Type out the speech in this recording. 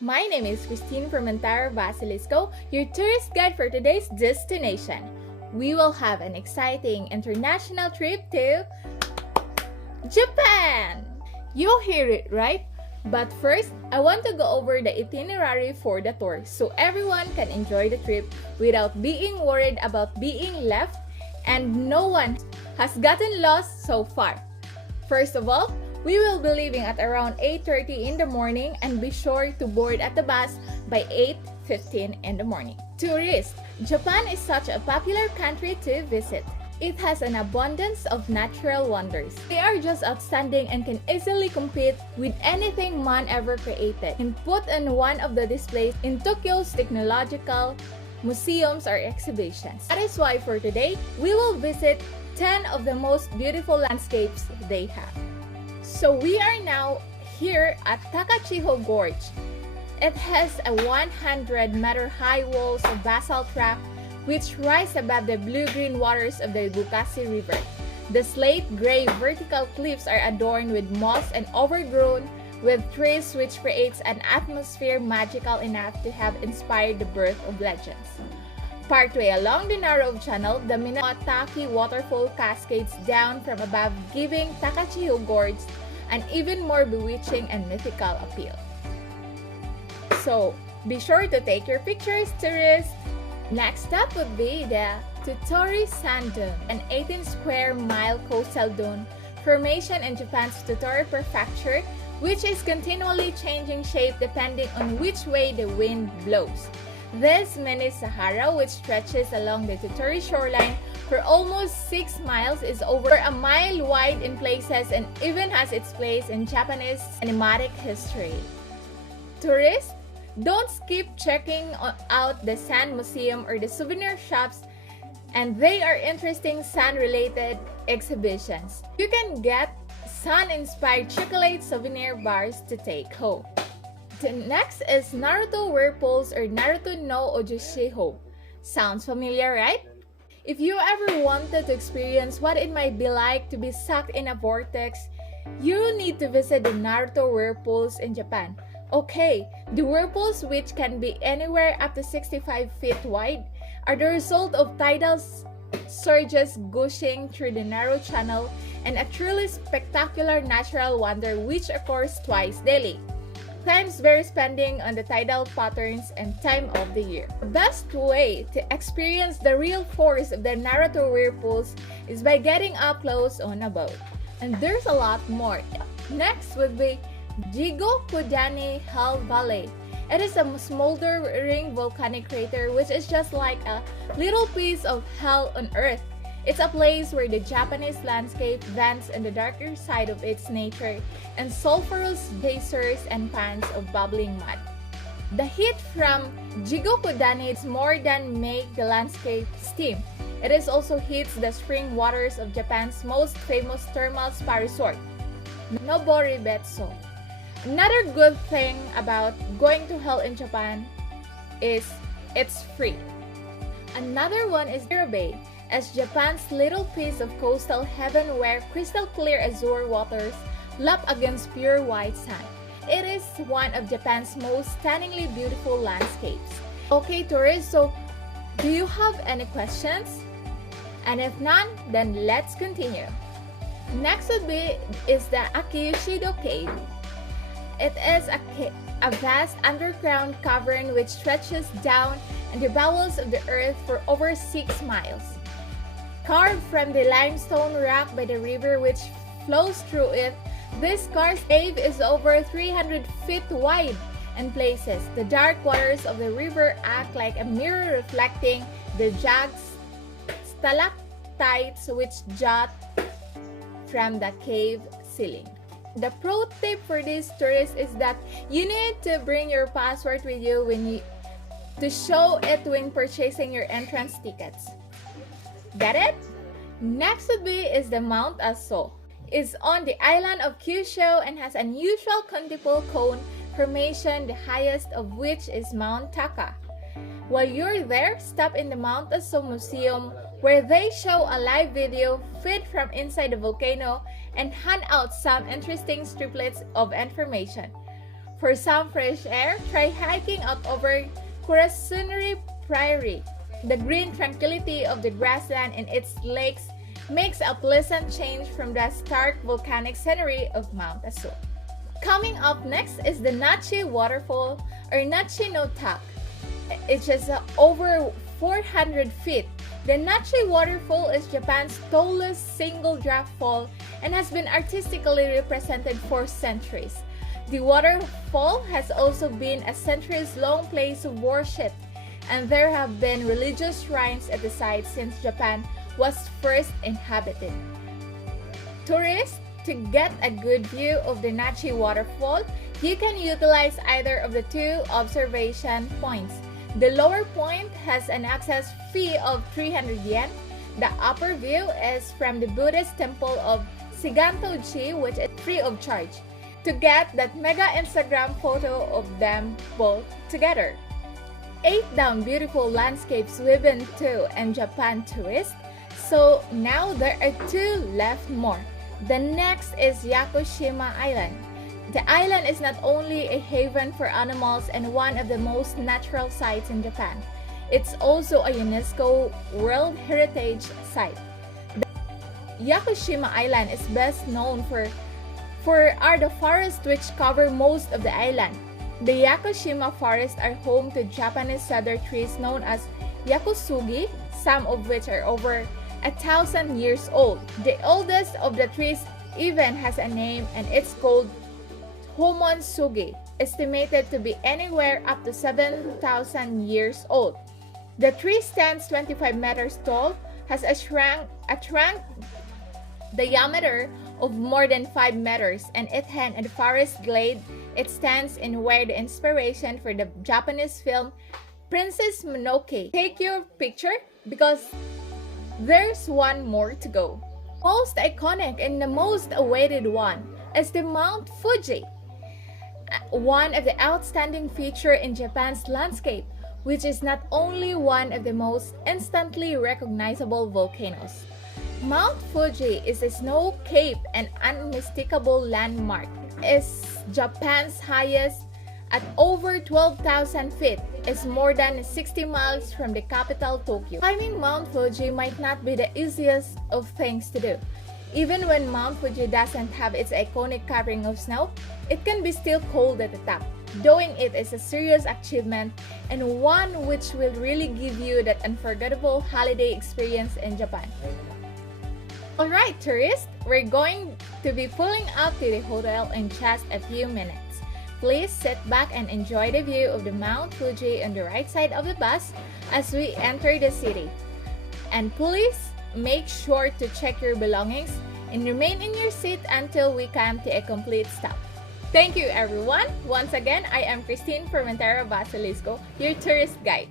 My name is Christine from Guiding-Baselisco, your tourist guide for today's destination. We will have an exciting international trip to Japan! You'll hear it right? But first, I want to go over the itinerary for the tour so everyone can enjoy the trip without being worried about being left, and no one has gotten lost so far. First of all, we will be leaving at around 8:30 in the morning and be sure to board at the bus by 8:15 in the morning. Tourists, Japan is such a popular country to visit. It has an abundance of natural wonders. They are just outstanding and can easily compete with anything man ever created and put on one of the displays in Tokyo's technological museums or exhibitions. That is why for today, we will visit 10 of the most beautiful landscapes they have. So we are now here at Takachiho Gorge. It has a 100-meter high walls of basalt rock which rise above the blue-green waters of the Bukasi River. The slate-gray vertical cliffs are adorned with moss and overgrown with trees, which creates an atmosphere magical enough to have inspired the birth of legends. Partway along the narrow channel, the Nade Waterfall cascades down from above, giving Takachiho Gorge an even more bewitching and mythical appeal. So, be sure to take your pictures, tourists! Next up would be the Tottori Sand Dune, an 18-square-mile coastal dune formation in Japan's Tottori Prefecture, which is continually changing shape depending on which way the wind blows. This mini Sahara, which stretches along the Tottori shoreline for almost 6 miles, is over a mile wide in places and even has its place in Japanese cinematic history. Tourists, don't skip checking out the Sand Museum or the souvenir shops, and they are interesting sand-related exhibitions. You can get sun-inspired chocolate souvenir bars to take home. The next is Naruto Whirlpools or Naruto no Ojushiho. Sounds familiar, right? If you ever wanted to experience what it might be like to be sucked in a vortex, you need to visit the Naruto Whirlpools in Japan. Okay, the whirlpools, which can be anywhere up to 65 feet wide, are the result of tidal surges gushing through the narrow channel and a truly spectacular natural wonder which occurs twice daily. Times vary depending on the tidal patterns and time of the year. The best way to experience the real force of the Naruto Whirlpools is by getting up close on a boat. And there's a lot more. Next would be Jigopudani Hell Valley. It is a smoldering volcanic crater which is just like a little piece of hell on earth. It's a place where the Japanese landscape vents in the darker side of its nature and sulfurous geysers and pans of bubbling mud. The heat from Jigopudani is more than make the landscape steam. It is also heats the spring waters of Japan's most famous thermal spa resort, Moriabe. Another good thing about going to hell in Japan is it's free. Another one is Moriabe, as Japan's little piece of coastal heaven where crystal clear azure waters lap against pure white sand. It is one of Japan's most stunningly beautiful landscapes. Okay, tourists, so do you have any questions? And if none, then let's continue. Next would be is the Akihidoke cave. It is a vast underground cavern which stretches down in the bowels of the earth for over 6 miles. Carved from the limestone rock by the river which flows through it, this scarce cave is over 300 feet wide in places. The dark waters of the river act like a mirror reflecting the jagged stalactites which jut from the cave ceiling. The pro tip for these tourists is that you need to bring your passport with you to show it when purchasing your entrance tickets. Got it? Next would be is the Mount Aso. It's on the island of Kyushu and has an unusual conical cone formation, the highest of which is Mount Taka. While you're there, stop in the Mount Aso Museum where they show a live video feed from inside the volcano and hand out some interesting striplets of information. For some fresh air, try hiking out over Kurasunari Prairie. The green tranquility of the grassland and its lakes makes a pleasant change from the stark volcanic scenery of Mount Aso. Coming up next is the Nade Waterfall or Nade no Tak. It's just over 400 feet. The Nade Waterfall is Japan's tallest single drop fall and has been artistically represented for centuries. The waterfall has also been a centuries-long place of worship, and there have been religious shrines at the site since Japan was first inhabited. Tourists, to get a good view of the Nade Waterfall, you can utilize either of the two observation points. The lower point has an access fee of 300 yen. The upper view is from the Buddhist temple of Shiganto-ji, which is free of charge. To get that mega Instagram photo of them both together. 8 down beautiful landscapes we've been to in Japan tourist. So now there are 2 left more. The next is Yakushima Island. The island is not only a haven for animals and one of the most natural sites in Japan. It's also a UNESCO World Heritage Site. The Yakushima Island is best known for are the forests which cover most of the island. The Yakushima forests are home to Japanese cedar trees known as yakusugi, some of which are over 1,000 years old. The oldest of the trees even has a name, and it's called Homonsugi, estimated to be anywhere up to 7,000 years old. The tree stands 25 meters tall, has a trunk diameter of more than 5 meters, and it had a forest glade. It stands in where the inspiration for the Japanese film Princess Mononoke. Take your picture because there's one more to go. Most iconic and the most awaited one is the Mount Fuji, one of the outstanding features in Japan's landscape, which is not only one of the most instantly recognizable volcanoes. Mount Fuji is a snow cape and unmistakable landmark. It's Japan's highest at over 12,000 feet. It's more than 60 miles from the capital, Tokyo. Climbing Mount Fuji might not be the easiest of things to do. Even when Mount Fuji doesn't have its iconic covering of snow, it can be still cold at the top. Doing it is a serious achievement and one which will really give you that unforgettable holiday experience in Japan. Alright tourists, we're going to be pulling up to the hotel in just a few minutes. Please sit back and enjoy the view of the Mount Fuji on the right side of the bus as we enter the city. And please make sure to check your belongings and remain in your seat until we come to a complete stop. Thank you everyone. Once again, I am Christine Basilisco, your tourist guide.